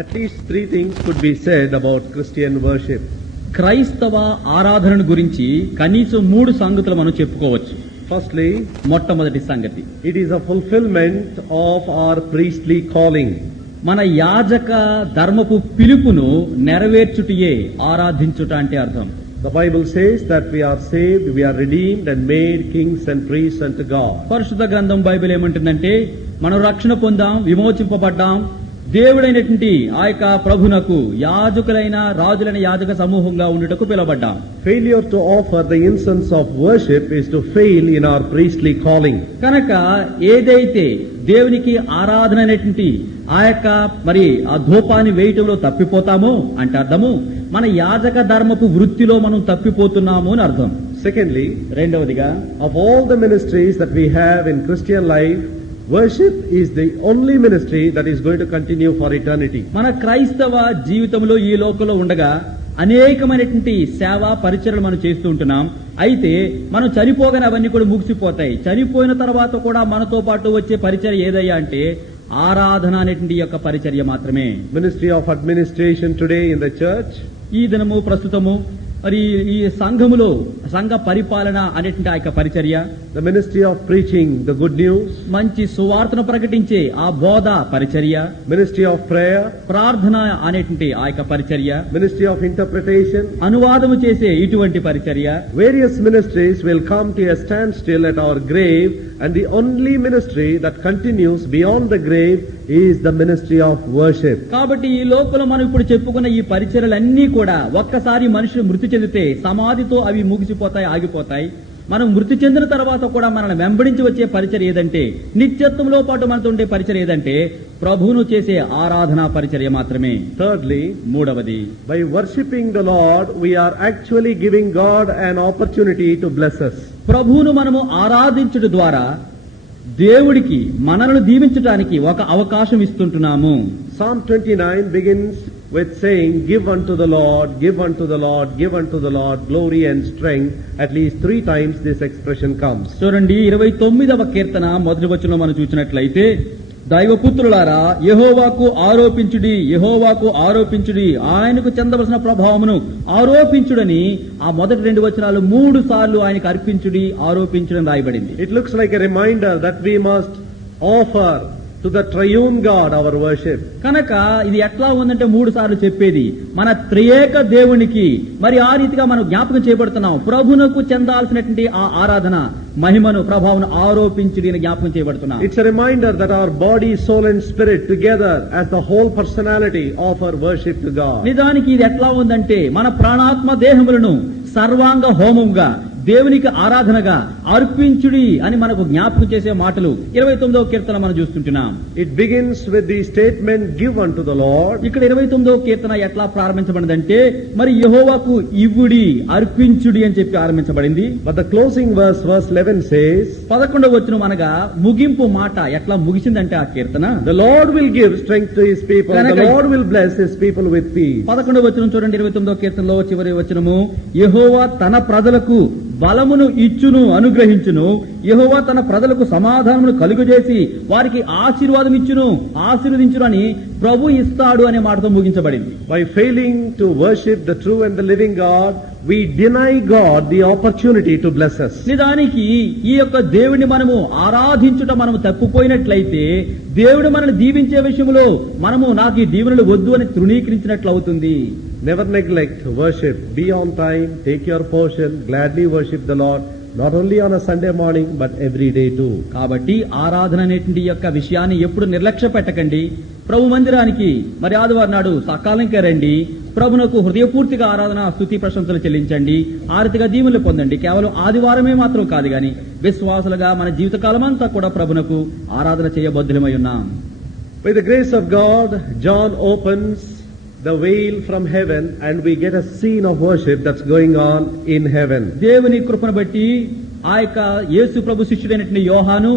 At least three things could be said about Christian worship. క్రైస్తవ ఆరాధన గురించి కనీసం 3 సంగతులు మనం చెప్పుకోవచ్చు. Firstly, మొట్టమొదటి సంగతి, it is a fulfillment of our priestly calling. మన యాజక ధర్మపు పిలుపును నెరవేర్చుటయే ఆరాధించుట అంటే అర్థం. The Bible says that we are saved, we are redeemed and made kings and priests unto God. పరిశుద్ధ గ్రంథం బైబిల్ ఏమంటుందంటే, మనం రక్షణ పొందాం, విమోచింపబడ్డాం, దేవుడైనటువంటి ఆ యొక్క ప్రభునకు యాజకులైన రాజులైన యాజక సమూహంగా ఉండుటకు పిలువబడ్డాం. Failure to offer the incense of worship is to fail in our priestly calling. కనుక ఏదైతే దేవునికి ఆరాధన అనేటువంటి ఆ యొక్క మరి ఆ ధూపాన్ని వేయటంలో తప్పిపోతామో అంటే అర్థము మన యాజక ధర్మపు వృత్తిలో మనం తప్పిపోతున్నాము అని అర్థం. Secondly, రెండవదిగా, of all the ministries that we have in Christian life, worship is the only ministry that is going to continue for eternity. మన క్రైస్తవ జీవితంలో ఈ లోకంలో ఉండగా అనేకమైనటువంటి సేవా పరిచర్యలు మనం చేస్తూ ఉంటున్నాం. అయితే మనం చనిపోగానే అవన్నీ కూడా ముగిసిపోతాయి. చనిపోయిన తర్వాత కూడా మనతో పాటు వచ్చే పరిచర్య ఏదయ్యా అంటే ఆరాధన అనేటువంటి యొక్క పరిచర్య మాత్రమే. Ministry of administration today in the church, ఈ దినము ప్రస్తుతము మరి ఈ సంఘములో సంఘ పరిపాలన అనేటువంటి ఆ యొక్క పరిచర్య, the ministry of preaching the good news, మంచి సువార్తను ప్రకటించే ఆ బోధ పరిచర్య, ministry of prayer, ప్రార్థన అనేటువంటి ఆ యొక్క పరిచర్య, ministry of interpretation, అనువాదము చేసే ఇటువంటి పరిచర్య, various ministries will come to a standstill at our grave, and the only ministry that continues beyond the grave is the ministry of worship. కాబట్టి ఈ లోకంలో మనం ఇప్పుడు చెప్పుకున్న ఈ పరిచర్యలన్నీ కూడా ఒక్కసారి మనుషులు మృతి చెందితే సమాధితో అవి ముగిసిపోతాయి, ఆగిపోతాయి. మనం మృతి చెందిన తర్వాత కూడా మనల్ని వెంబడించి వచ్చే పరిచర్య ఏదంటే, నిత్యత్వంలో పాటు మనతో ఉండే పరిచర్య ఏదంటే ప్రభువును చేసే ఆరాధనా పరిచర్య మాత్రమే. Thirdly, మూడవది, by worshipping the Lord, we are actually giving God an opportunity to bless us. ప్రభువును మనము ఆరాధించుట ద్వారా దేవుడికి మనలను దీవించడానికి ఒక అవకాశం ఇస్తుంటున్నాము. Psalm 29 begins with saying, give unto the Lord, give unto the Lord, give unto the Lord glory and strength. At least 3 times this expression comes. చూడండి, 29వ కీర్తన మొదటి వచనంలో మనం చూసినట్లయితే, దైవపుత్రులారా యెహోవాకు ఆరోపించుడి, యెహోవాకు ఆరోపించుడి, ఆయనకు చెందవలసిన ప్రభావమును ఆరోపించుడని ఆ మొదటి 2 వచనాలు 3 సార్లు ఆయనకు అర్పించుడి, ఆరోపించుడని రాయబడింది. It looks like a reminder that we must offer to the triune God our worship. కనుక ఇది ఎట్లా ఉందంటే 3 సార్లు చెప్పేది మన త్రియేక దేవునికి మరి ఆ రీతిగా మనం జ్ఞాపకం చేయబడుతున్నాం. ప్రభునకు చెందాల్సినటువంటి ఆ ఆరాధన మహిమను ప్రభావం ఆరోపించుడి అని జ్ఞాపకం చేయబడుతున్నాం. It's a reminder that our body, soul and spirit together as the whole personality offer worship to God. నిజానికి ఇది ఎట్లా ఉందంటే మన ప్రాణాత్మ దేహములను సర్వాంగ హోమంగా దేవునికి ఆరాధనగా అర్పించుడి అని మనకు జ్ఞాపకం చేసే మాటలు 29వ కీర్తన మనం చూస్తుంటున్నాం. It begins with the statement, give unto the Lord. ఇక్కడ 29వ కీర్తన ఎట్లా ప్రారంభించబడిందంటే మరి యెహోవాకు ఇవ్వుడి, అర్పించుడి అని చెప్పి ఆరంభించబడింది. But the closing verse 11 says, 11వ వచనం అనగా ముగింపు మాట ఎట్లా ముగిసిందంటే ఆ కీర్తన, the Lord will give strength to his people, the Lord will bless his people with peace. 11వ వచనం చూడండి, 29వ కీర్తనలో చివరి వచనము, యెహోవా తన ప్రజలకు బలమును ఇచ్చును, అనుగ్రహించును, యెహోవా తన ప్రజలకు సమాధానమును కలుగజేసి వారికి ఆశీర్వాదం ఇచ్చును, ఆశీర్వదించును అని ప్రభు ఇస్తాడు అనే మాటతో ముగించబడింది. By failing to worship the true and the living God, we deny God the opportunity to bless us. నిజానికి ఈ యొక్క దేవుడిని మనము ఆరాధించుట మనము తప్పిపోయినట్లయితే దేవుడు మనల్ని దీవించే విషయంలో మనము నాకు ఈ దీవెనలు వద్దు అని తృణీకరించినట్లు అవుతుంది. Never neglect worship. Be on time, take your portion, gladly worship the Lord, not only on a Sunday morning but every day too. కాబట్టి ఆరాధన అనేటువంటి యొక్క విషయాన్ని ఎప్పుడు నిర్లక్ష్య పెట్టకండి. ప్రభు మందిరానికి మరి ఆదివారం నాడు సకాలంకే రండి, ప్రభునకు హృదయపూర్తిగా ఆరాధన స్తుతి ప్రశంసలు చెల్లించండి, ఆ రీతిగా దీవెనలు పొందండి. కేవలం ఆదివారమే మాత్రం కాదు గాని విశ్వాసులుగా మన జీవితకాలం అంతా కూడా ప్రభునకు ఆరాధన చేయబద్ధులమై ఉన్నాం. By the grace of God, John opens the veil from heaven and we get a scene of worship that's going on in heaven. దేవుని కృపను బట్టి ఆ యొక్క యేసు ప్రభు శిష్యుడైనటువంటి యోహాను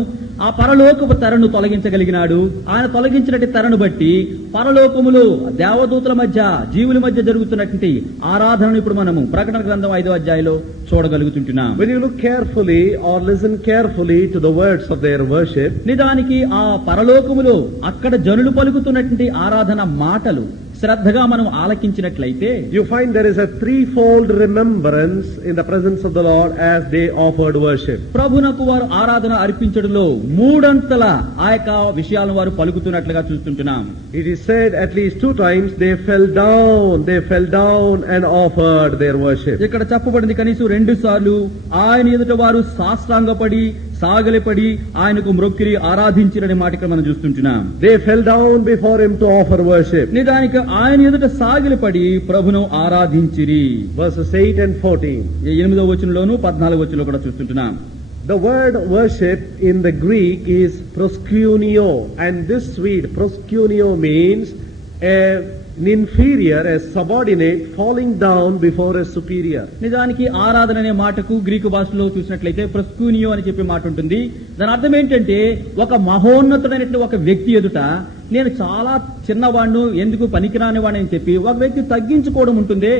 ఆ పరలోకపు తెరను తొలగించగలిగినాడు. ఆయన తొలగించినట్టు తెరను బట్టి పరలోకములో దేవదూతల మధ్య జీవుల మధ్య జరుగుతున్నటువంటి ఆరాధనను ఇప్పుడు మనము ప్రకటన గ్రంథం 5వ అధ్యాయంలో చూడగలుగుతుంటున్నాం. When you look carefully or listen carefully to the words of their worship, నిజానికి ఆ పరలోకములో అక్కడ జనులు పలుకుతున్నటువంటి ఆరాధన మాటలు శ్రద్ధగా మనం ఆలకించినట్లయితే you find there is a threefold remembrance in the presence of the Lord as they offered worship. ప్రభునకు వారు ఆరాధన అర్పించడంలో మూడంతల ఆ యొక్క విషయాలను వారు పలుకుతున్నట్లుగా చూస్తుంటున్నాం. It is said at least 2 times they fell down and offered their worship. ఇక్కడ చెప్పబడింది కనీసం 2 సార్లు ఆయన ఎదుట వారు సాష్టాంగపడి సాగలిపడి ఆయనకు మ్రొక్కిరి ఆరాధించిరనే మాట ఇక్కడ మనం చూస్తుంటున్నాం. They fell down before him to offer worship. నిజానికి ఆయన ఎదుట సాగిలిపడి ప్రభును ఆరాధించిరి. Verses 8 and 14. 8వ వచనంలోను 14వ వచనంలో కూడా చూస్తుంటున్నాం. The word worship in the Greek is proskuneo, and this word proskuneo means an inferior, a subordinate falling down before a superior. నిజానికి ఆరాధన అనే మాటకు గ్రీకు భాషలో చూసినట్లయితే ప్రస్కూనియో అని చెప్పే మాట ఉంటుంది. దాని అర్థం ఏంటంటే ఒక మహోన్నతుడైనటువంటి ఒక వ్యక్తి ఎదుట నేను చాలా చిన్నవాణ్ణు, ఎందుకు పనికిరాని వాడిని అని చెప్పి ఒక వ్యక్తి తగ్గించుకోవడం ఉంటుంది,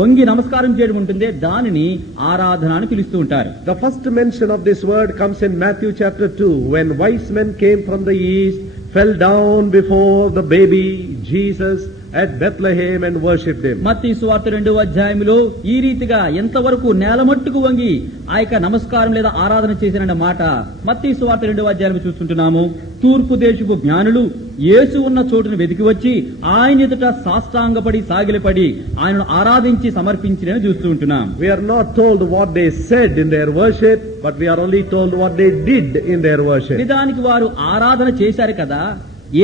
వంగి నమస్కారం చేయడం ఉంటుంది. దానిని ఆరాధన అని పిలుస్తూ ఉంటారు. The first mention of this word comes in Matthew chapter 2, when wise men came from the east, fell down before the baby Jesus at Bethlehem and worshipped him. మత్తయి సువార్త 2వ అధ్యాయంలో ఈ రీతిగా ఎంతవరకు నేలమట్టుకు వంగి ఆ యొక్క నమస్కారం లేదా ఆరాధన చేసిన మాట మత్తయి సువార్త 2వ అధ్యాయంలో చూస్తుంటున్నాము. తూర్పు దేశపు జ్ఞానులు యేసు ఉన్న చోటును వెతికి వచ్చి ఆయన ఎదుట సాష్టాంగపడి సాగిలపడి ఆయనను ఆరాధించి సమర్పించినని చూస్తూ ఉంటున్నాం. We are not told what they said in their worship, but we are only told what they did in their worship. నిజానికి వారు ఆరాధన చేశారు కదా,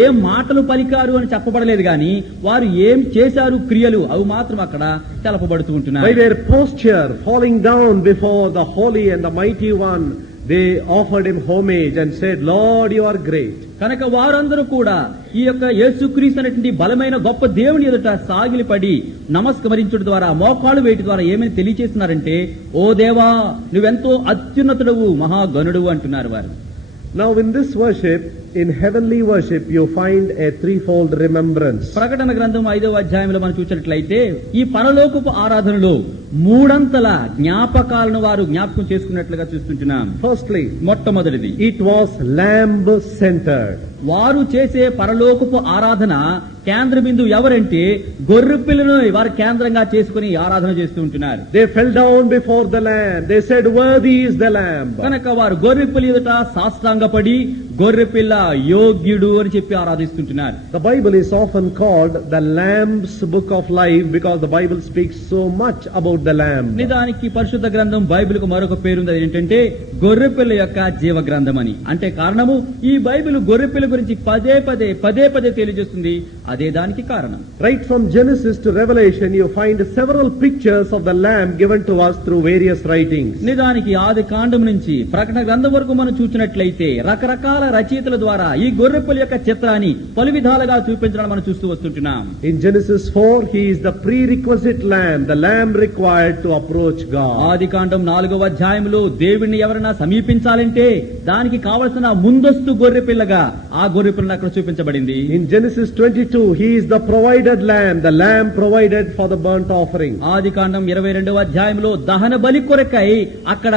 ఏం మాటలు పలికారు అని చెప్పబడలేదు గాని వారు ఏం చేశారు క్రియలు అవి మాత్రం అక్కడ తెలపబడుతూ ఉంటున్నాయి. By their posture, falling down before the holy and the mighty one, they offered him homage and said, Lord, you are great. కనుక వారందరూ కూడా ఈ యొక్క యేసుక్రీస్తు అనేటువంటి బలమైన గొప్ప దేవుని ఎదుట సాగిలిపడి నమస్కరించడం ద్వారా, మోకాళ్ళు వేయడం ద్వారా ఏమని తెలియజేస్తున్నారంటే, ఓ దేవా నువ్వెంతో అత్యున్నతుడవు, మహాగణుడువు అంటున్నారు వారు. Now in this worship, in heavenly worship, you find a threefold remembrance. ప్రకటన గ్రంథం 5వ అధ్యాయంలో మనం చూసినట్లయితే ఈ పరలోకపు ఆరాధనలో మూడంతల జ్ఞాపకాలను వారు జ్ఞాపకం చేసుకున్నట్లుగా చూస్తుంటున్నాం. Firstly, మొట్టమొదటిది it was lamb centered. వారు చేసే పరలోకపు ఆరాధన కేంద్ర బిందువు ఎవరంటే గొర్రె పిల్లను వారు కేంద్రంగా చేసుకుని ఆరాధన చేస్తూ ఉంటున్నారు. They fell down before the lamb. They said, worthy is the lamb. కనుక వారు గొర్రె పిల్ల ఎదుట సాష్టాంగపడి గొర్రె పిల్ల యోగ్యుడు అని చెప్పి ఆరాధిస్తుంటున్నారు. The Bible is often called the Lamb's book of life because the Bible speaks so much about the lamb. నిజానికి పరిశుద్ధ గ్రంథం బైబిల్ కు మరొక పేరు ఉంది, ఏంటంటే గొర్రె పిల్ల యొక్క జీవ గ్రంథం అని. అంటే కారణము ఈ బైబిల్ గొర్రె పిల్ల గురించి పదే పదే తెలియజేస్తుంది. అదే దానికి కారణం. Right from Genesis to Revelation, you find several pictures of the lamb given to us through various writings. నిజానికి ఆది కాండం నుంచి ప్రకటన గ్రంథం వరకు మనం చూసినట్లయితే రకరకాల రచయితల ద్వారా ఈ గొర్రెపిల్ల యొక్క చిత్రాన్ని పలు విధాలుగా చూపించడం మనం చూస్తూ వస్తుంటున్నాం. In Genesis 4, he is the prerequisite lamb, the lamb required to approach God. ఆది కాండం 4వ అధ్యాయంలో దేవుణ్ణి ఎవరైనా సమీపించాలంటే దానికి కావలసిన ముందస్తు గొర్రెపిల్లగా ఆ గొర్రెపిల్లను అక్కడ చూపించబడింది. In Genesis 22, he is the provided lamb, the lamb provided for the burnt offering. ఆది కాండం 22వ అధ్యాయంలో దహన బలి కొరకై అక్కడ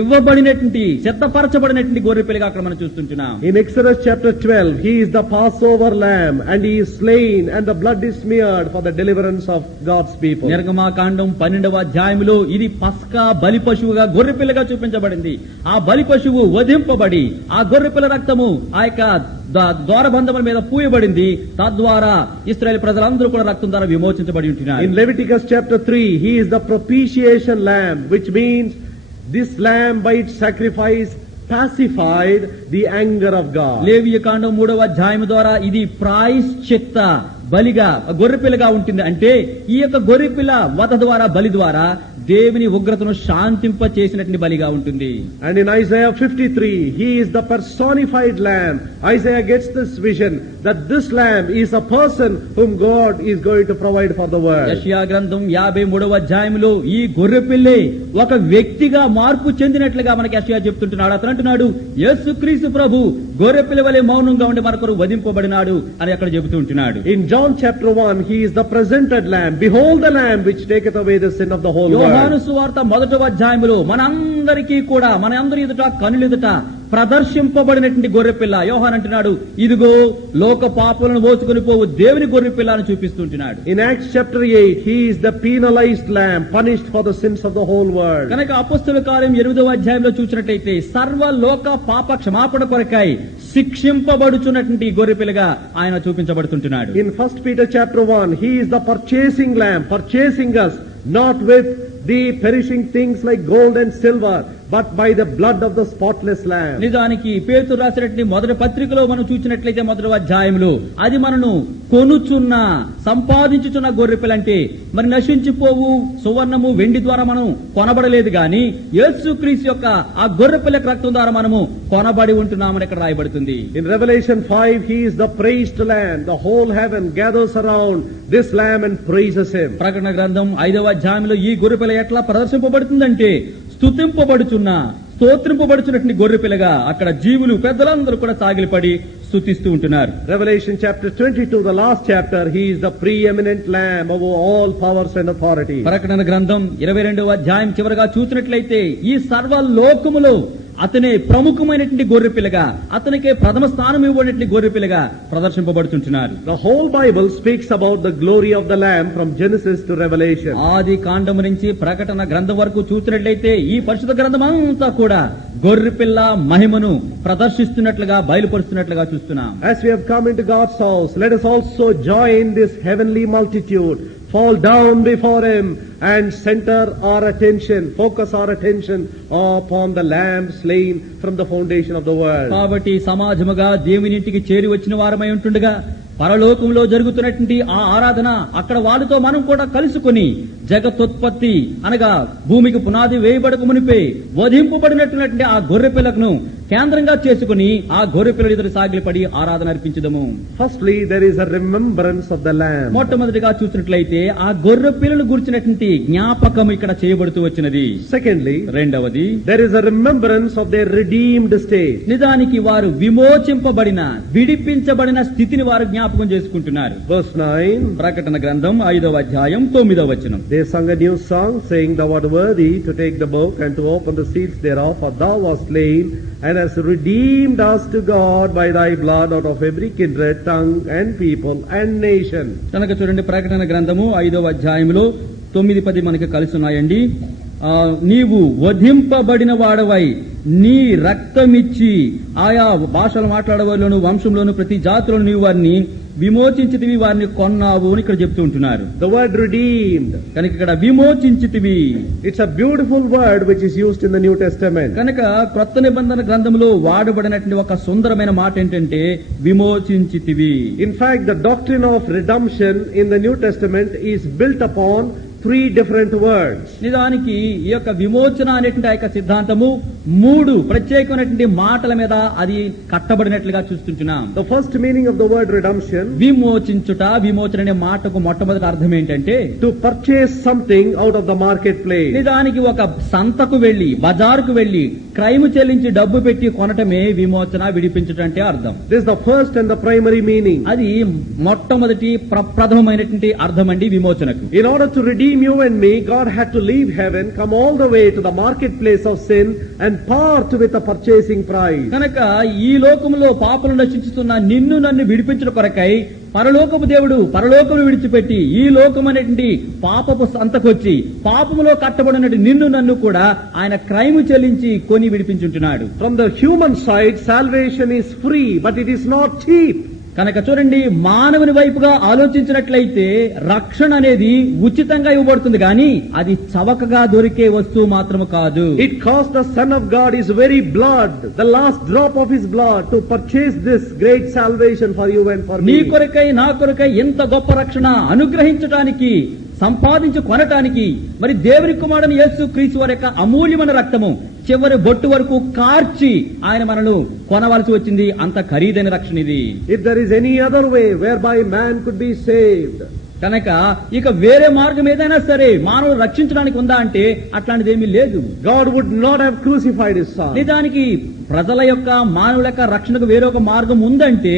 ఇవ్వబడినటువంటి సిద్ధపరచబడినటువంటి గొర్రెపిల్లగా అక్కడ మనం చూస్తుంటున్నాం. In Exodus chapter 12, he is the Passover lamb and he is slain and the blood is smeared for the deliverance of God's people. నిర్గమాకాండం 12వ అధ్యాయంలో ఇది పస్కా బలి పశువుగా గొర్రెపిల్లగా చూపించబడింది. ఆ బలి పశువు వధింపబడి ఆ గొర్రెపిల్ల రక్తము ఆ యొక్క ద్వారబంధముల మీద పూయబడింది. తద్వారా ఇశ్రాయేలు ప్రజలందరూ కూడా రక్తం ద్వారా విమోచించబడి ఉంటున్నారు. In Leviticus chapter 3, he is the propitiation lamb, which means this lamb by its sacrifice pacified the anger of God. లేవియ కాండం 3వ అధ్యాయం ద్వారా ఇది ప్రాయశ్చిత్త బలిగా గొర్రెపిల్లగా ఉంటుంది అంటే ఈ యొక్క గొర్రెపిల్ల వధ ద్వారా బలి ద్వారా దేవుని ఉగ్రతను శాంతింప చేసినటువంటి బలిగా ఉంటుంది. And in Isaiah 53, he is the personified lamb. Isaiah gets this vision that this lamb is a person whom God is going to provide for the world. యెషయా గ్రంథం 53వ అధ్యాయంలో ఈ గొర్రెపిల్లే ఒక వ్యక్తిగా మార్పు చెందినట్లుగా మనకి యెషయా చెప్తుంటున్నాడు. అతను అంటున్నాడు యేసుక్రీస్తు ప్రభు గొర్రెపిల్ల వలె మౌనంగా ఉండి మన కొరకు వధింపబడినాడు అని అక్కడ చెబుతూ ఉంటున్నాడు. In John chapter 1, he is the presented lamb. Behold the lamb which taketh away the sin of the whole world. యోహాను సువార్త 1వ అధ్యాయంలో మనందరికీ కూడా మనందరి ఎదుట కనుల ఎదుట ప్రదర్శింపబడినటువంటి గొర్రెపిల్ల. యోహాను అంటున్నాడు ఇదిగో లోక పాపలను మోసుకొని పోవు దేవుని గొర్రెపిల్ల అని చూపిస్తుంటున్నాడు. In Acts chapter 8, he is the penalized lamb, punished for the sins of the whole world. కనుక అపొస్తలుల కార్యం 8వ అధ్యాయంలో చూసినట్లయితే సర్వ లోక పాప క్షమాపణ కొరకై శిక్షింపబడుచున్నటువంటి గొర్రెపిల్లగా ఆయన చూపించబడుతుంటున్నాడు. In 1 Peter chapter 1, he is the purchasing lamb, purchasing us not with the perishing things like gold and silver, but by the blood of the spotless lamb. నిజానికి పేతురు రాసినటువంటి మొదటి పత్రికలో మనం చూసినట్లయితే 1వ అధ్యాయంలో అది మనను కొనుచున్న సంపాదించుచున్న గొర్రెపిల్ల అంటే మరి నశించిపోవు సువర్ణము వెండి ద్వారా మనం కొనబడలేదు గాని యేసుక్రీస్తు యొక్క ఆ గొర్రెపిల్ల రక్తం ద్వారా మనము కొనబడి ఉంటున్నామని ఇక్కడ రాయబడుతుంది. In Revelation 5, he is the praised lamb. The whole heaven gathers around this lamb and praises him. ప్రకటన గ్రంథం 5వ అధ్యాయంలో ఈ గొర్రెపిల్ల ఎట్లా ప్రదర్శింపబడుతుందంటే స్తోత్రింపబడుచున్నటువంటి గొర్రెపిల్లగా అక్కడ జీవులు పెద్దలందరూ కూడా సాగిలపడి స్తుతిస్తూ ఉంటున్నారు. Revelation chapter 22, the last chapter, he is the preeminent lamb over all powers and authority. ప్రకటన గ్రంథం 22వ అధ్యాయం చివరగా చూసినట్లయితే ఈ సర్వ లోకములో అతనే ప్రముఖమైనటువంటి గొర్రెపిల్లగా అతనికే ప్రథమ స్థానం ఇవ్వబడినటువంటి గొర్రెపిల్లగా ప్రదర్శింపబడుతుంటున్నారు. The whole Bible speaks about the glory of the lamb from Genesis to Revelation. ఆది కాండము నుంచి ప్రకటన గ్రంథం వరకు చూసినట్లయితే ఈ పరిశుద్ధ గ్రంథం అంతా కూడా గొర్రెపిల్ల మహిమను ప్రదర్శిస్తున్నట్లుగా బయలుపరుస్తున్నట్లుగా చూస్తున్నాం. As we have come into God's house, let us also join this heavenly multitude, fall down before him and center our attention, focus our attention upon the lamb slain from the foundation of the world. కాబట్టి సమాజముగా దేవుని ఇంటికి చేరి వచ్చిన వారమై ఉంటుండగా పరలోకంలో జరుగుతున్నటువంటి ఆ ఆరాధన అక్కడ వాళ్ళతో మనం కూడా కలుసుకుని జగతోత్పత్తి అనగా భూమికి పునాది వేయబడక మునిపే వధింపబడినటువంటి ఆ గొర్రెపిల్లను కేంద్రంగా చేసుకుని ఆ గొర్రెపిల్ల ఎదురు సాగిలపడి ఆరాధన అర్పించుదము. Firstly, there is a remembrance of the lamb. మొట్టమొదటిగా చూసినట్లయితే ఆ గొర్రెపిల్లను గురించినటువంటి జ్ఞాపకం ఇక్కడ చేయబడుతూ వచ్చినది. Secondly, రెండవది there is a remembrance of their redeemed state. నిజానికి వారు విమోచింపబడిన విడిపించబడిన స్థితిని వారు జ్ఞాపకం చేసుకుంటున్నారు. Verse 9, ప్రకటన గ్రంథం 5వ అధ్యాయం 9వ వచనం. they sung a new song, saying, Thou art worthy to take the book and to open the seals thereof, for thou wast slain and hast redeemed us to God by thy blood out of every kindred, tongue and people and nation. కనుక చూడండి ప్రకటన గ్రంథము 5వ అధ్యాయంలో 9-10 మనకి కలిసి ఉన్నాయండి. నీవు వధింపబడిన వాడవై నీ రక్తమిచ్చి ఆయా భాషలు మాట్లాడేవాళ్ళను వంశంలోను ప్రతి జాతిలోను నీవు వారిని విమోచించితివి, వారిని కొన్నావు అని ఇక్కడ చెప్తూ ఉంటున్నారు. The word redeemed, కనుక ఇక్కడ విమోచించితివి, it's a beautiful word which is used in the New Testament. కనుక క్రొత్త నిబంధన గ్రంథంలో వాడబడినటువంటి ఒక సుందరమైన మాట ఏంటంటే విమోచించితివి. In fact, the doctrine of redemption in the New Testament is built upon 3 different words. నిజానికి ఈ యొక్క విమోచన అనేటువంటి ఆ యొక్క సిద్ధాంతము 3 ప్రత్యేకమైనటువంటి మాటల మీద అది కట్టబడినట్లుగా చూస్తుంటున్నాం. The first meaning of the word redemption, విమోచించుట, విమోచన అనే మాటకు మొట్టమొదటి అర్థం ఏంటంటే to purchase something out of the marketplace. నిజానికి ఒక సంతకు వెళ్లి బజారుకు వెళ్లి క్రైము చెల్లించి డబ్బు పెట్టి కొనటమే విమోచన, విడిపించుట అంటే అర్థం. This is the first and the primary meaning. అది మొట్టమొదటి ప్రప్రథమమైనటువంటి అర్థం అండి విమోచనకు. In order to redeem you and me, God had to leave heaven, come all the way to the marketplace of sin and part with a purchasing price. కనుక ఈ లోకములో పాపలను రక్షించుతున్న నిన్ను నన్ను విడిపించడం కొరకై పరలోకపు దేవుడు పరలోకమును విడిచిపెట్టి ఈ లోకం అనేటువంటి పాపపు సంతకొచ్చి పాపములో కట్టబడినట్టు నిన్ను నన్ను కూడా ఆయన క్రైము చెల్లించి కొని విడిపించుంటున్నాడు. From the human side, salvation is free, but it is not cheap. కనుక చూడండి, మానవుని వైపుగా ఆలోచించినట్లయితే రక్షణ అనేది ఉచితంగా ఇవ్వబడుతుంది కానీ అది చవకగా దొరికే వస్తువు మాత్రము కాదు. It cost the Son of God his very blood, the last drop of his blood, to purchase this great salvation for you and for నీ me. కొరకై నా కొరకై ఎంత గొప్ప రక్షణ అనుగ్రహించటానికి, సంపాదించు కొనటానికి మరి దేవుని కుమారుని యేసు క్రీస్తు వారి యొక్క అమూల్యమైన రక్తము చివరి బొట్టు వరకు కార్చి ఆయన మనను కొనవలసి వచ్చింది. అంత ఖరీదైన రక్షణ ఇది. If there is any other way whereby man could be saved, కనుక ఇక వేరే మార్గం ఏదైనా సరే మానవులు రక్షించడానికి ఉందా అంటే అట్లాంటిది ఏమీ లేదు. God would not have crucified his son. నిజానికి ప్రజల యొక్క మానవుల యొక్క రక్షణకు వేరొక మార్గం ఉందంటే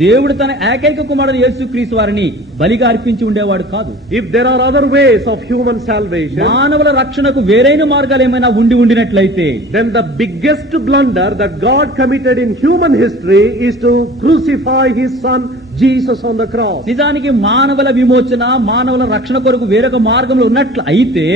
దేవుడు తన ఏకైక కుమారుడు యేసుక్రీస్తు వారిని బలిగా అర్పించి ఉండేవాడు కాదు. If there are other ways of human salvation, మానవుల రక్షణకు వేరైన మార్గాలు ఏమైనా ఉండినట్లయితే then the biggest blunder that God committed in human history is to crucify his son Jesus on the cross. నిజానికి మానవుల విమోచన, మానవుల రక్షణ కొరకు వేరొక మార్గంలో ఉన్నట్లు అయితే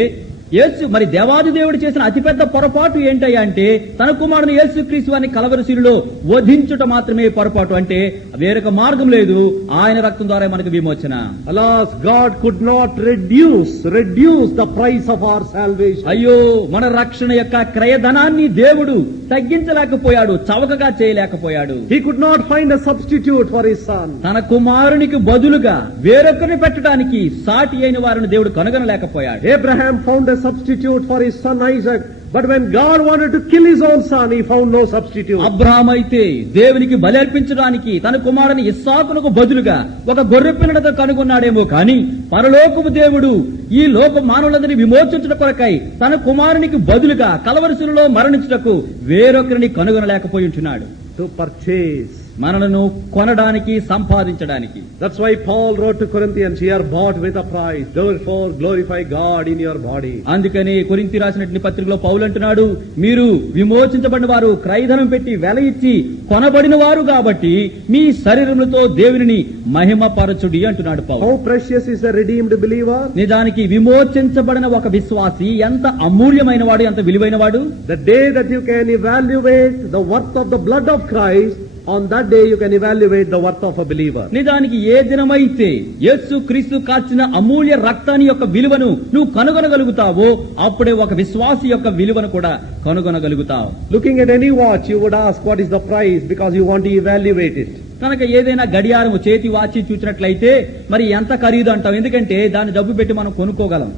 యేసు మరి దేవాది దేవుడు చేసిన అతిపెద్ద పొరపాటు ఏంటయ్యా అంటే తన కుమారుని యేసుక్రీస్తు వారిని కలవరి శిలువలో వధించుట మాత్రమే పొరపాటు. అంటే వేరొక మార్గం లేదు, ఆయన రక్తం ద్వారా మనకు విమోచన. Alas, God could not reduce the price of our salvation. అయ్యో, మన రక్షణ యొక్క క్రయధనాన్ని దేవుడు తగ్గించలేకపోయాడు, చవకగా చేయలేకపోయాడు. He could not find a substitute for his son. తన కుమారునికి బదులుగా వేరొకరిని పెట్టడానికి సాటి అయిన వారిని దేవుడు కనుగొనలేకపోయాడు. Abraham found a substitute for his son Isaac, but when God wanted to kill his own son, he found no substitute. Abraham అయితే దేవునికి బలి అర్పించడానికి తన కుమారుని ఇస్సాకునకు బదులుగా ఒక గొర్రె పిల్లనతో కనుగొన్నాడేమో కానీ పరలోకపు దేవుడు ఈ లోక మానవులందరినీ విమోచించుట కొరకై తన కుమారునికి బదులుగా కలవరి శిలువలో మరణించుటకు వేరొకరిని కనుగొనలేకపోయి ఉంటున్నాడు. To purchase, మనలను కొనడానికి, సంపాదించడానికి. That's why Paul wrote to Corinthians, "You are bought with a price, therefore glorify God in your body." అందుకని కొరింథీ రాసినటువంటి పత్రికలో పౌలు అంటున్నాడు, మీరు విమోచించబడిన వారు, క్రయధనం పెట్టి వెల ఇచ్చి కొనబడిన వారు కాబట్టి మీ శరీరములతో దేవునిని మహిమపరచుడి అంటున్నాడు పౌలు. How precious is a redeemed believer? నిజానికి విమోచించబడిన ఒక విశ్వాసి ఎంత అమూల్యమైన వాడు, ఎంత విలువైన వాడు. The day that you can evaluate the worth of the blood of Christ, on that day you can evaluate the worth of a believer. నిజానికి ఏ దినమైతే యేసు క్రీస్తు కాచిన అమూల్య రక్తాన్ని యొక్క విలువను నువ్వు కనుగొనగలుగుతావో అప్పుడే ఒక విశ్వాసి యొక్క విలువను కూడా కనుగొనగలుగుతావు. Looking at any watch, you would ask what is the price, because you want to evaluate it. కనుక ఏదైనా గడియారము, చేతి వాచి చూసినట్లయితే మరి ఎంత ఖరీదు అంటాం, ఎందుకంటే దాన్ని డబ్బు పెట్టి మనం కొనుక్కోగలం.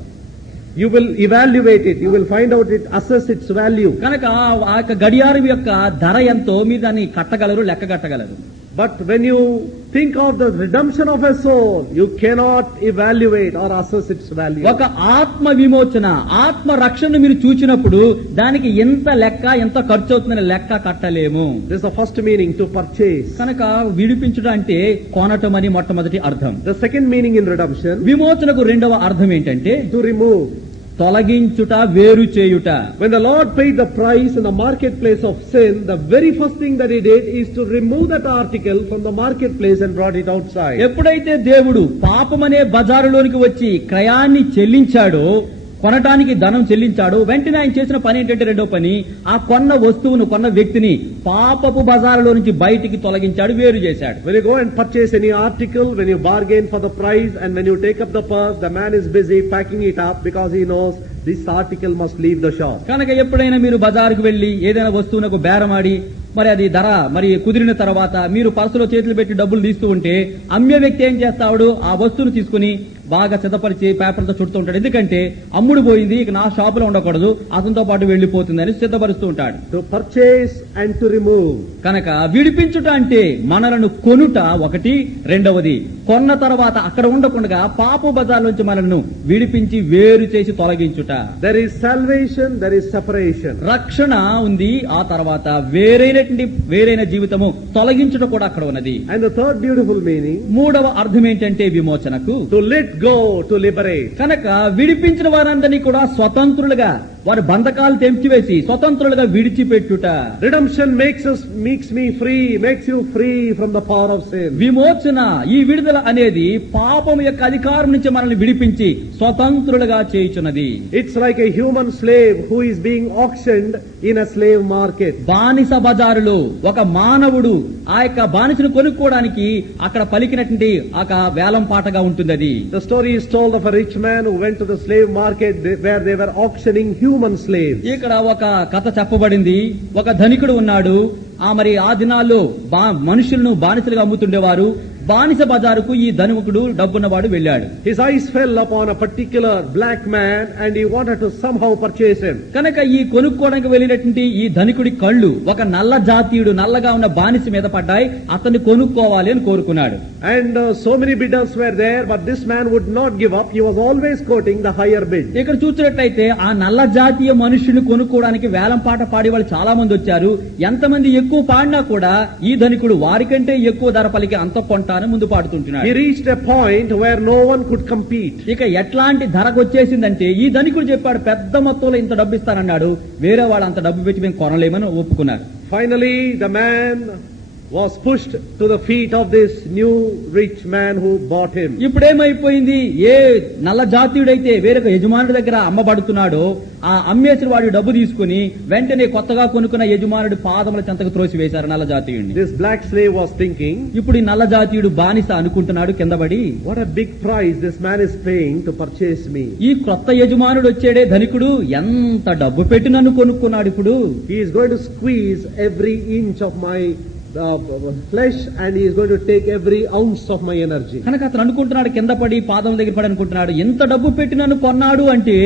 You will evaluate it, you will find out it, assess its value. కనుక ఆ యొక్క గడియారం యొక్క ధర ఎంతో మీరు దాన్ని కట్టగలరు, లెక్క కట్టగలరు. But when you think of the redemption of a soul, you cannot evaluate or assess its value. ఒక ఆత్మ విమోచన, ఆత్మ రక్షణ మీరు చూచినప్పుడు దానికి ఎంత లెక్క, ఎంత ఖర్చు అవుతుందని లెక్క కట్టలేము. This is the first meaning, to purchase. కనుక విడిపించుట అంటే కొనటం అని మొట్టమొదటి అర్థం. The second meaning in redemption, విమోచనకు రెండవ అర్థం ఏంటంటే to remove. తొలగించుట, వేరు చేయుట. When the Lord paid the price in the marketplace of sin, the very first thing that he did is to remove that article from the marketplace and brought it outside. ఎప్పుడైతే దేవుడు పాపమనే బజారులోనికి వచ్చి క్రయాన్ని చెల్లించాడో, కొనటానికి ధనం చెల్లించాడు, వెంటనే ఆయన చేసిన పని ఏంటంటే రెండో పని, ఆ కొన్న వస్తువును, కొన్న వ్యక్తిని పాపపు బజారులో నుంచి బయటికి తొలగించాడు, వేరు చేశాడు. When you go and purchase any article, when you bargain for the price, and when you take up the purse, the man is busy packing it up because he knows this article must leave the shop. కనుక ఎప్పుడైనా మీరు బజారుకు వెళ్లి ఏదైనా వస్తువునకు బేరమాడి మరి అది ధర మరి కుదిరిన తర్వాత మీరు పర్సులో చేతులు పెట్టి డబ్బులు తీస్తూ ఉంటే అమ్మే వ్యక్తి ఏం చేస్తాడు, ఆ వస్తువును తీసుకుని బాగా సిద్ధపరిచి పేపర్తో చుడుతూ ఉంటాడు. ఎందుకంటే అమ్ముడు పోయింది, ఇక నా షాపులో ఉండకూడదు, అతనితో పాటు వెళ్లిపోతుందని సిద్ధపరుస్తూ ఉంటాడు. To purchase and to remove. కనుక విడిపించుట అంటే మనలను కొనుట ఒకటి, రెండవది కొన్న తర్వాత అక్కడ ఉండకుండా పాప బజార్ నుంచి మనలను విడిపించి వేరు చేసి తొలగించుట. There is salvation, there is separation. రక్షణ ఉంది, ఆ తర్వాత వేరైన జీవితము తొలగించుట కూడా అక్కడ ఉన్నది. And the third beautiful meaning, మూడవ అర్థం ఏంటంటే విమోచనకు to let go, to liberate. కనుక విడిపించిన వారందరినీ కూడా స్వతంత్రులుగా వారి బంధకాలు తెంచివేసి స్వతంత్రులుగా విడిచిపెట్టుట. Redemption makes me free, makes you free from the power of sin. విమోచన, ఈ విడుదల అనేది పాపం యొక్క అధికారం నుంచి మనల్ని విడిపించి స్వతంత్రులుగా చేయుచున్నది. It's like a human slave who is being auctioned in a slave market. బానిస బజారులో ఒక మానవుడు ఆ యొక్క బానిసను కొనుక్కోవడానికి అక్కడ పలికినటువంటి ఒక వేలం పాటగా ఉంటుంది అది. The story is told of a rich man who went to the slave market where they were auctioning human slaves. ఇక్కడ ఒక కథ చెప్పబడింది. ఒక ధనికుడు ఉన్నాడు. మరి ఆ దినాల్లో మనుషులను బానిసలుగా అమ్ముతుండేవారు. బానిస బజారుకు ఈ ధనికుడు డబ్బున్నవాడు వెళ్ళాడు. His eyes fell upon a particular black man and he wanted to somehow purchase him. కనుక ఈ కొనుక్కోవడానికి వెళ్ళినటువంటి ఈ ధనికుడి కళ్ళు ఒక నల్ల జాతీయుడు, నల్లగా ఉన్న బానిస మీద పడ్డాయి. అతన్ని కొనుక్కోవాలి అని కోరుకున్నాడు. And so many bidders were there, but this man would not give up. He was always quoting the higher bid. ఇక్కడ చూసినట్లయితే ఆ నల్ల జాతీయ మనుషుని కొనుక్కోవడానికి వేలం పాట పాడే వాళ్ళు చాలా మంది వచ్చారు. ఎంతమంది ఎక్కువ పాడినా కూడా ఈ ధనికుడు వారికంటే ఎక్కువ ధర పలికి అంత కొంటాను ముందు పాడుతుంటున్నాడు. He reached a point where no one could compete. ఇక ఎట్లాంటి ధరకు వచ్చేసిందంటే ఈ ధనికుడు చెప్పాడు, పెద్ద మొత్తంలో ఇంత డబ్బు ఇస్తానన్నాడు. వేరే వాళ్ళు అంత డబ్బు పెట్టి మేము కొనలేమని ఒప్పుకున్నారు. Finally, the man was pushed to the feet of this new rich man who bought him. ఇప్పుడేమైపోయింది, ఏ నల్ల జాతీయుడైతే వేరొక యజమానుడి దగ్గర అమ్మబడుతున్నాడో ఆ అమ్మేసిన వాడి డబ్బు తీసుకుని వెంటనే కొత్తగా కొనుక్కున్న యజమానుడి పాదముల చెంతకు త్రోసివేశారు నల్ల జాతీయుడిని. This black slave was thinking, ఇప్పుడు ఈ నల్ల జాతీయుడు బానిస అనుకుంటున్నాడు కిందపడి, what a big price this man is paying to purchase me. ఈ కొత్త యజమానుడు వచ్చాడే ధనికుడు ఎంత డబ్బు పెట్టి నన్ను కొనుక్కున్నాడు. ఇప్పుడు He is going to squeeze every inch of my flesh and he is going to take every ounce of my energy. కనుక అతను అనుకుంటున్నాడు, కింద పడి పాదం దగ్గర పడి అనుకుంటున్నాడు, ఎంత డబ్బు పెట్టి నన్ను కొన్నాడు అంటే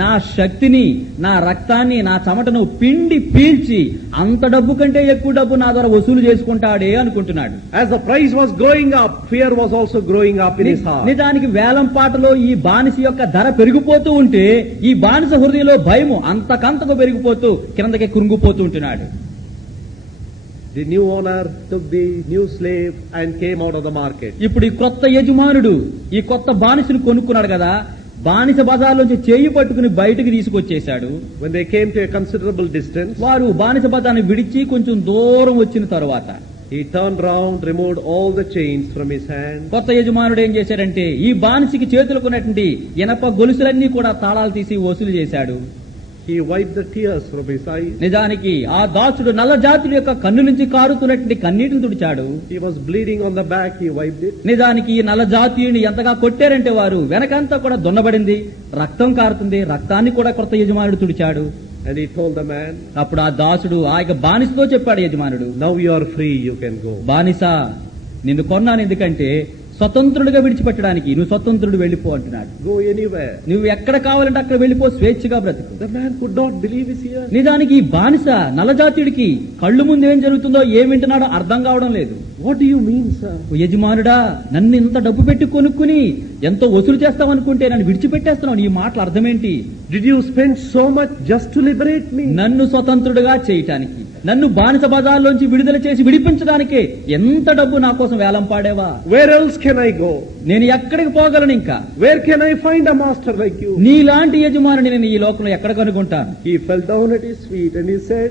నా శక్తిని, నా రక్తాన్ని, నా చెమటను పిండి పీల్చి అంత డబ్బు కంటే ఎక్కువ డబ్బు నా ద్వారా వసూలు చేసుకుంటాడే అనుకుంటున్నాడు. As the price was growing up, fear was also growing up in his heart. నిజానికి వేలం పాటలో ఈ బానిస యొక్క ధర పెరిగిపోతూ ఉంటే ఈ బానిస హృదయంలో భయము అంతకంతకు పెరిగిపోతూ కిందకి కృంగిపోతూ ఉంటున్నాడు. The new owner took the new slave and came out of the market. ఇప్పుడు ఈ కొత్త యజమానుడు ఈ కొత్త బానిసను కొనుక్కున్నాడు కదా, బానిస బజార్లోంచి చేయి పట్టుకుని బయటకు తీసుకొచ్చేశాడు. When they came to a considerable distance, వారు బానిస బజార్ని విడిచి కొంచెం దూరం వచ్చిన తరువాత he turned round, removed all the chains from his hand. కొత్త యజమానుడు ఏం చేశాడంటే ఈ బానిసకి చేతులకున్నటువంటి ఇనప గొలుసులన్నీ కూడా తాళాలు తీసి వసూలు చేశాడు. He wiped the tears from his eyes. నిజానికి ఆ దాసుడు నల్ల జాతుల యొక్క కన్ను నుంచి కారుతున్నటువంటి కన్నీటిని తుడిచాడు. He was bleeding on the back, he wiped it. నిజానికి ఈ నల్ల జాతీయుని ఎంతగా కొట్టారంటే వారు వెనకంతా కూడా దున్నబడింది, రక్తం కారుతుంది. రక్తాన్ని కూడా కొత్త యజమానుడు తుడిచాడు. And he told the man, అప్పుడు ఆ దాసుడు ఆ యొక్క బానిసతో చెప్పాడు యజమానుడు, now you are free, you can go. బానిస, నిన్ను కొన్నాను ఎందుకంటే స్వతంత్రుడిగా విడిచిపెట్టడానికి, నువ్వు స్వతంత్రుడు వెళ్ళిపో అంటున్నాడు. Go anywhere. నువ్వు ఎక్కడ కావాలంటే అక్కడ వెళ్ళిపో, స్వేచ్ఛగా బ్రతుకు. The man could not believe his ears. నిజానికి ఈ బానిస నల్లజాతీయుడికి కళ్ళు ముందు ఏం జరుగుతుందో ఏం వింటున్నాడో అర్థం కావడం లేదు. What do you mean, sir? ఓ యజమానుడా, నన్ను ఇంత డబ్బు పెట్టి కొనుక్కుని ఎంతో వసూలు చేస్తావనుకుంటే నన్ను విడిచిపెట్టేస్తున్నావు, నీ మాటల అర్థమేంటి? Did you spend so much just to liberate me? నన్ను స్వతంత్రుడుగా చేయటానికి, నన్ను బానిస బజార్లోంచి విడుదల చేసి విడిపించడానికే ఎంత డబ్బు నా కోసం వేలం పాడేవా? Where else can I go? నేను ఎక్కడికి పోగలను ఇంకా? Where can I find a master like you? నీలాంటి యజమానుని నేను ఈ లోకంలో ఎక్కడ కనుగొంటాను? He fell down at his feet and he said,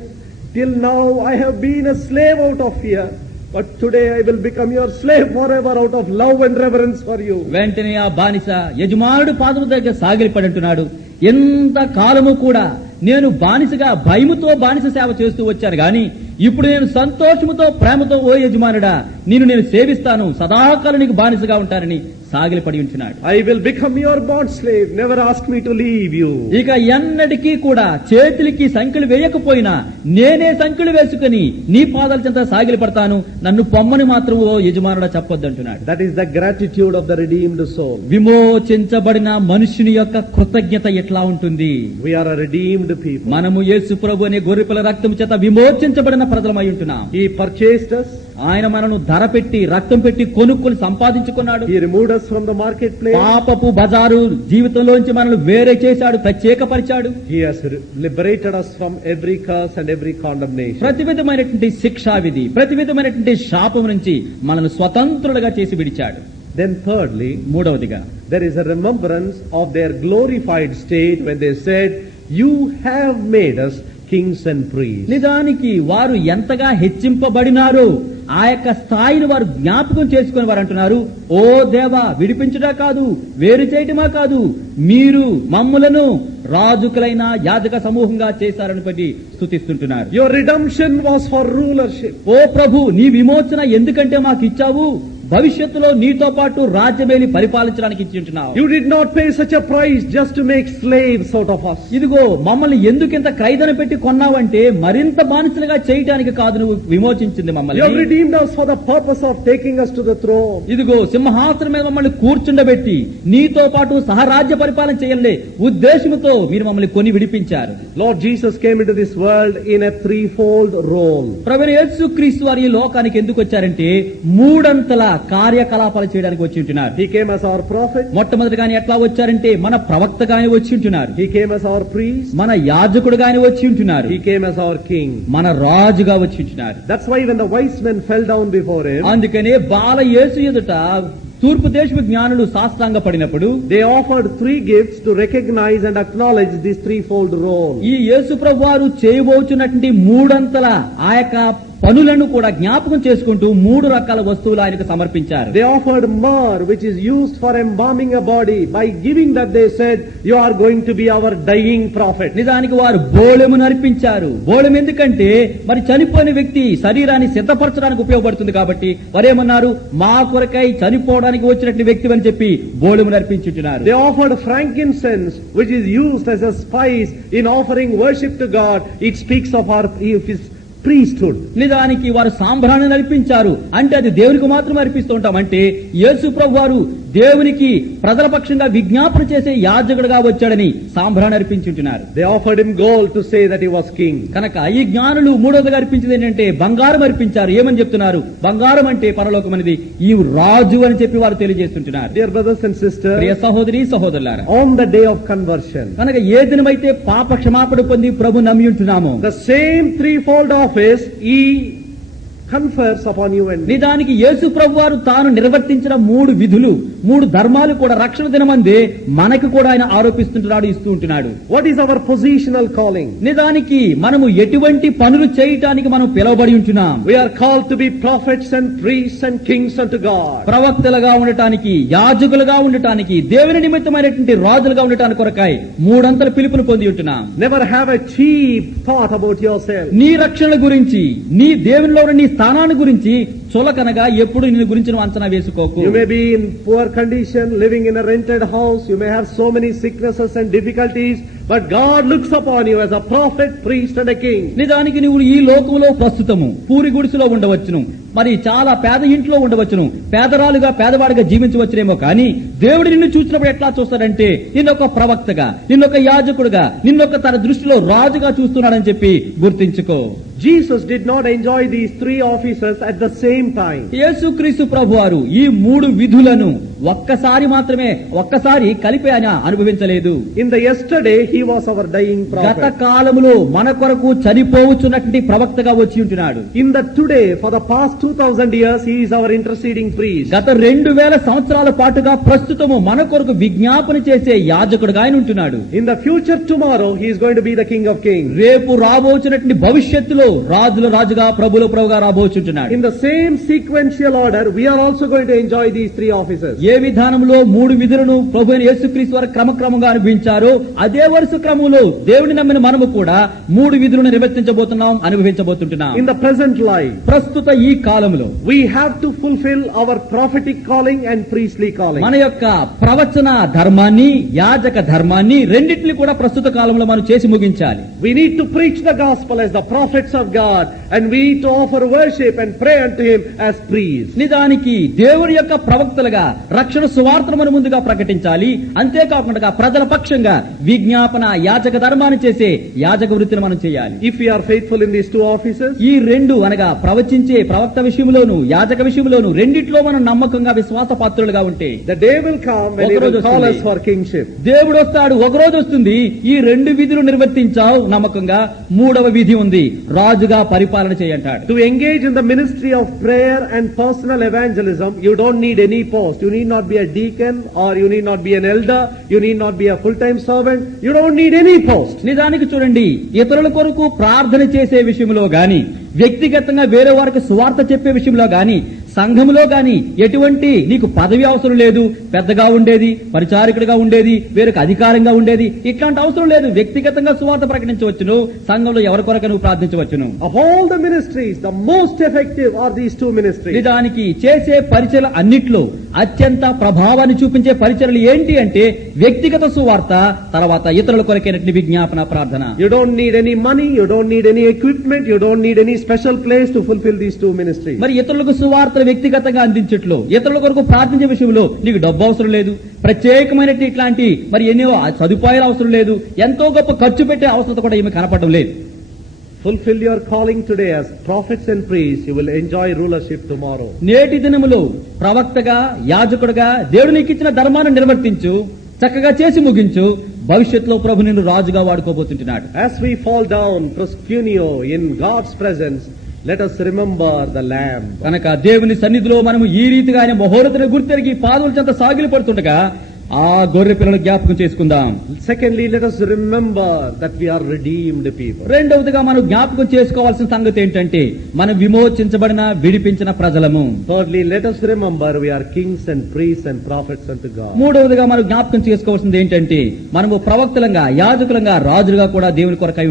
till now I have been a slave out of fear, but today I will become your slave forever out of love and reverence for you. వెంటనే ఆ బానిస యజమానుడు పాదము దగ్గర సాగిలిపడి అంటున్నాడు, ఎంత కాలము కూడా నేను బానిసగా భయముతో బానిస సేవ చేస్తూ వచ్చాను గాని ఇప్పుడు నేను సంతోషముతో ప్రేమతో ఓ యజమానుడా నిన్ను నేను సేవిస్తాను, సదాకాలం నీకు బానిసగా ఉంటానని సాగిలిపడి ఉంటున్నాడు. I will become your bond slave, never ask me to leave you. ఇక ఎన్నటికీ కూడా చేతులకి సంఖ్యలు వేయకపోయినా నేనే సంఖ్యలు వేసుకుని నీ పాదాల చెంత సాగిలి పడతాను, నన్ను పొమ్మని మాత్రం ఓ యజమానుడా చెప్పొద్దు అంటున్నాడు. That is the gratitude of the redeemed soul. విమోచించబడిన మనుషుని యొక్క కృతజ్ఞత ఎట్లా ఉంటుంది? We are a redeemed people. మనము యేసు ప్రభు అనే గొర్రెపిల్ల రక్తం చేత విమోచించబడిన ప్రజలమై ఉంటున్నాం. He purchased us. ఆయన మనను ధర పెట్టి రక్తం పెట్టి కొనుక్కొని సంపాదించుకున్నాడు. He removed us from the marketplace. పాపపు బజారు జీవితంలోంచి మనల్ని వేరే చేశాడు, ప్రత్యేకపరిచాడు. He has liberated us from every curse and every condemnation. ప్రతి విధమైనటువంటి శిక్షా విధి, ప్రతి విధమైనటువంటి శాపం నుంచి మనల్ని స్వతంత్రులుగా చేసి విడిచాడు. Then thirdly, మూడవదిగా there is a remembrance of their glorified state when they said, You have made us kings and priests. నిజానికి వారు ఎంతగా హెచ్చింపబడినారో ఆ యొక్క స్థాయిని వారు జ్ఞాపకం చేసుకుని వారు అంటున్నారు, ఓ దేవా, విడిపించుటా కాదు, వేరు చేయటమా కాదు, మీరు మమ్ములను రాజుకులైన యాజక సమూహంగా చేశారని బట్టి స్తుతిస్తుంటున్నారు. Your redemption was for rulership. ఓ ప్రభు, నీ విమోచన ఎందుకంటే మాకు ఇచ్చావు, భవిష్యత్తులో నీతో పాటు రాజ్యమేలి పరిపాలించడానికి ఇచ్చి ఉంటున్నావు. You did not pay such a price just to make slaves out of us. ఇదిగో మమ్మల్ని ఎందుకింత ఖైదన పెట్టి కొన్నావంటే మరింత బానిసలుగా చేయటానికి కాదు నువ్వు విమోచించింది You have మమ్మల్ని. redeemed us for the purpose of taking us to the throne. ఇదిగో సింహాసనం మీద మమ్మల్ని కూర్చుండబెట్టి నీతో పాటు సహరాజ్య పరిపాలన చేయాలనే ఉద్దేశంతో మీరు మమ్మల్ని కొని విడిపించారు. Lord Jesus came into this world in a threefold role. ప్రభువైన యేసుక్రీస్తు వారు ఈ లోకానికి ఎందుకు వచ్చారంటే మూడంతల కార్యకలాపాలు చేయడానికి వచ్చి ఉంటున్నారు. He came as our prophet. మొట్టమొదటిగాని ఎట్లా వచ్చారంటే మన ప్రవక్తగాని వచ్చి ఉంటున్నారు. He came as our priest. మన యాజకుడుగాని వచ్చి ఉంటున్నారు. He came as our king. మన రాజుగా వచ్చి ఉంటున్నారు. That's why when the wise men fell down before him, అందుకనే బాల యేసు ఎదుట తూర్పు దేశపు జ్ఞానులు సాష్టాంగ పడినప్పుడు they offered 3 gifts to recognize and acknowledge this threefold role. ఈ యేసు ప్రభు వారు చేయబోచున్నటువంటి మూడంతల ఆ యొక్క పనులను కూడా జ్ఞాపకం చేసుకుంటూ 3 రకాల వస్తువులు ఆయనకు సమర్పించారు. They offered myrrh, which is used for embalming a body. By giving that, they said, you are going to be our dying prophet. నిజానికి వారు బోళెమును అర్పించారు. బోళెం ఎందుకంటే మరి చనిపోయిన వ్యక్తి శరీరాన్ని సిద్ధపరచడానికి ఉపయోగపడుతుంది కాబట్టి వారేమన్నారు, మా కొరకై చనిపోవడానికి వచ్చినటువంటి వ్యక్తి అని చెప్పి బోళెమును అర్పించుతున్నారు. They offered frankincense, which is used as a spice in offering worship to God. It speaks of his priesthood. నిజానికి వారు సాంబ్రాణి అర్పించారు. అంటే అది దేవునికి మాత్రం అర్పిస్తూ ఉంటాం. అంటే యేసు ప్రభు వారు దేవునికి ప్రజల పక్షంగా విజ్ఞాపన చేసే యాజకుడుగా వచ్చాడని సాంబ్రాణి అర్పించుంటున్నారు. They offered him gold to say that he was king. కనుక ఈ జ్ఞానులు మూడోదిగా అర్పించింది ఏంటంటే బంగారం అర్పించారు. ఏమని చెప్తున్నారు? బంగారం అంటే పరలోకం అనేది ఈ రాజు అని చెప్పి వారు తెలియజేస్తుంటున్నారు. Dear brothers and sisters, ప్రియ సహోదరి సహోదరులారా, on the day of conversion, కనుక ఏ దినమైతే పాప క్షమాపణ పొంది ప్రభు నమ్మి ఉంటున్నామో the same threefold office he confers upon you and me. నిజానికి యేసు ప్రభు వారు తాను నిర్వర్తించిన 3 విధులు 3 ధర్మాలు కూడా రక్షణ దినమందే మనకు కూడా ఆయన ఆరోపిస్తుంటున్నాడు, ఇస్తూ ఉంటున్నాడు. What is our positional calling? నిజానికి మనము ఎటువంటి పనులు చేయటానికి మనం పిలువబడి ఉంటున్నాం? We are called to be prophets and priests and kings unto God. ప్రవక్తలుగా ఉండటానికి, యాజకులుగా ఉండటానికి, దేవుని నిమిత్తమైనటువంటి రాజులుగా ఉండటానికి కొరకాయ 3 అంతల పిలుపును పొంది ఉంటున్నాం. Never have a cheap thought about yourself. నీ రక్షణ గురించి, నీ దేవునిలో నీ స్థానాన్ని గురించి చులకనగా ఎప్పుడు నీ గురించి నువ్వు అంచనా వేసుకోకు. You may be in poor condition, living in a rented house. You may have so many sicknesses and difficulties, but God looks upon you as a prophet, priest and a king. నిజానికి నువ్వు ఈ లోకంలో ప్రస్తుతము పూరి గుడిసెలో ఉండవచ్చును, మరి చాలా పేద ఇంట్లో ఉండవచ్చును, పేదరాలుగా పేదవాడిగా జీవించవచ్చునేమో, కానీ దేవుడు నిన్ను చూసినప్పుడు ఎట్లా చూస్తాడంటే నిన్నొక ప్రవక్తగా, నిన్నొక యాజకుడుగా, నిన్నొక తన దృష్టిలో రాజుగా చూస్తున్నాడని చెప్పి గుర్తించుకో. Jesus did not enjoy these 3 offices at the same time. యేసుక్రీస్తు ప్రభువారు ఈ 3 విధులను ఒక్కసారి కలిపి ఆయన అనుభవించలేదు. In the yesterday he was our dying గత prophet. కాలములో మన కొరకు చనిపోవచ్చున్నటువంటి ప్రవక్తగా వచ్చి ఉంటున్నాడు. In the today, for the past 2000 years, he is our interceding priest. గత 2000 సంవత్సరాల పాటుగా ప్రస్తుతము మన కొరకు విజ్ఞాపన చేసే యాజకుడుగా ఆయన ఉంటున్నాడు. In the future tomorrow, he is going to be the King of Kings. రేపు రాబోచున్నటువంటి భవిష్యత్తులో రాజుల రాజుగా ప్రభుల ప్రభుగా రాబోచుంటున్నాడు. In the same sequential order, we are also going to enjoy these 3 offices. ఏ విధానంలో 3 విధులను ప్రభు అయిన యేసుక్రీస్తు వారు క్రమక్రమంగా అనుభవించారో అదే వరుస క్రమంలో దేవుని నమ్మిన మనము కూడా 3 విధులను నిర్వర్తించబోతున్నాం, అనుభవించబోతుంటున్నాం. In the present life, ప్రస్తుత ఈ కాలంలో we have to fulfill our prophetic calling and priestly calling. మన యొక్క ప్రవచన ధర్మాన్ని, యాజక ధర్మాన్ని రెండింటిని కూడా ప్రస్తుత కాలంలో మనం చేసి ముగించాలి. We need to preach the gospel as the prophets of God, and we need to offer worship and pray unto him as priests. నిజానికి దేవుని యొక్క ప్రవక్తలుగా రక్షణ సువార్తను మనం ముందుగా ప్రకటించాలి. అంతేకాకుండా ప్రజల పక్షంగా విజ్ఞాపన యాజక ధర్మాన్ని చేసే యాజక వృత్తిని మనం చేయాలి. If we are faithful in these 2 offices, ఈ 2 అనగా ప్రవచించే ప్రవక్త విషయంలోను యాజక విషయంలోను రెండిట్లో మనం నమ్మకంగా విశ్వాస పాత్రులుగా ఉంటే the day will come when he will call us for kingship. దేవుడు వస్తాడు, ఒక రోజు వస్తుంది, ఈ 2 విధులు నిర్వర్తించావు నమ్మకంగా, 3వ విధి ఉంది, రాజుగా పరిపాలన చేయంటాడు. To engage in the ministry of prayer and personal evangelism, you don't need any post. You need not be a deacon or you need not be an elder, you need not be a full-time servant, you don't need any post. నిజానికి చూడండి, ఇతరుల కొరకు ప్రార్థన చేసే విషయంలో గాని, వ్యక్తిగతంగా వేరే వారికి సువార్త చెప్పే విషయంలో గాని, సంఘములో గాని ఎటువంటి నీకు పదవి అవసరం లేదు. పెద్దగా ఉండేది, పరిచారకుడిగా ఉండేది, వేరొక అధికారంగా ఉండేది, ఇట్లాంటి అవసరం లేదు. వ్యక్తిగతంగా సువార్త ప్రకటించవచ్చును, సంఘంలో ఎవరి కొరకు నువ్వు ప్రార్థించవచ్చును. Of all the ministries, the most effective are these two ministries. నిజానికి చేసే పరిచయలు అన్నిట్లో అత్యంత ప్రభావాన్ని చూపించే పరిచయలు ఏంటి అంటే వ్యక్తిగత సువార్త, తర్వాత ఇతరుల కొరకైనటువంటి విజ్ఞాపన ప్రార్థన. You don't need any money, you don't need any equipment, you don't need any special place to fulfill these two ministries. మరి ఇతరులకు సువార్త వ్యక్తిగతంగా అందించట్లో, ఇతరుల కొరకు ప్రార్థించే విషయంలో నీకు డబ్బు అవసరం లేదు, ప్రత్యేకమైన ఇట్లాంటి మరి ఎన్నో సదుపాయాలు అవసరం లేదు, ఎంతో గొప్ప ఖర్చు పెట్టే అవసరం కూడా ఏమీ కనపడడం లేదు. Fulfill your calling today as prophets and priests, you will enjoy rulership tomorrow. నేటి దినములో ప్రవక్తగా, యాజకుడుగా దేవుడు నీకు ఇచ్చిన ధర్మాన్ని నిర్వర్తించు, చక్కగా చేసి ముగించు. భవిష్యత్తులో ప్రభు నిన్ను రాజుగా వాడుకోబోతుంటున్నాడు. As we fall down proskuneo in God's presence, let us remember the Lamb. కనుక దేవుని సన్నిధిలో మనము ఈ రీతిగా ఆయన మహోన్నతుని గుర్తెరిగి పాదముల చెంత సాగిలి పడుతుండగా ఆ గొర్రె పిల్లలు జ్ఞాపకం చేసుకుందాం. Secondly, let us remember that we are redeemed people. రెండవదిగా మనం జ్ఞాపకం చేసుకోవాల్సిన సంగతి ఏంటంటే మనం విమోచించబడిన, విడిపించిన ప్రజలము. Thirdly, let us remember we are kings and priests and prophets unto God. మూడవదిగా మనం జ్ఞాపకం చేసుకోవాల్సింది ఏంటంటే మనము ప్రవక్తలంగా, యాజకులంగా, రాజులుగా కూడా దేవుని కొరకై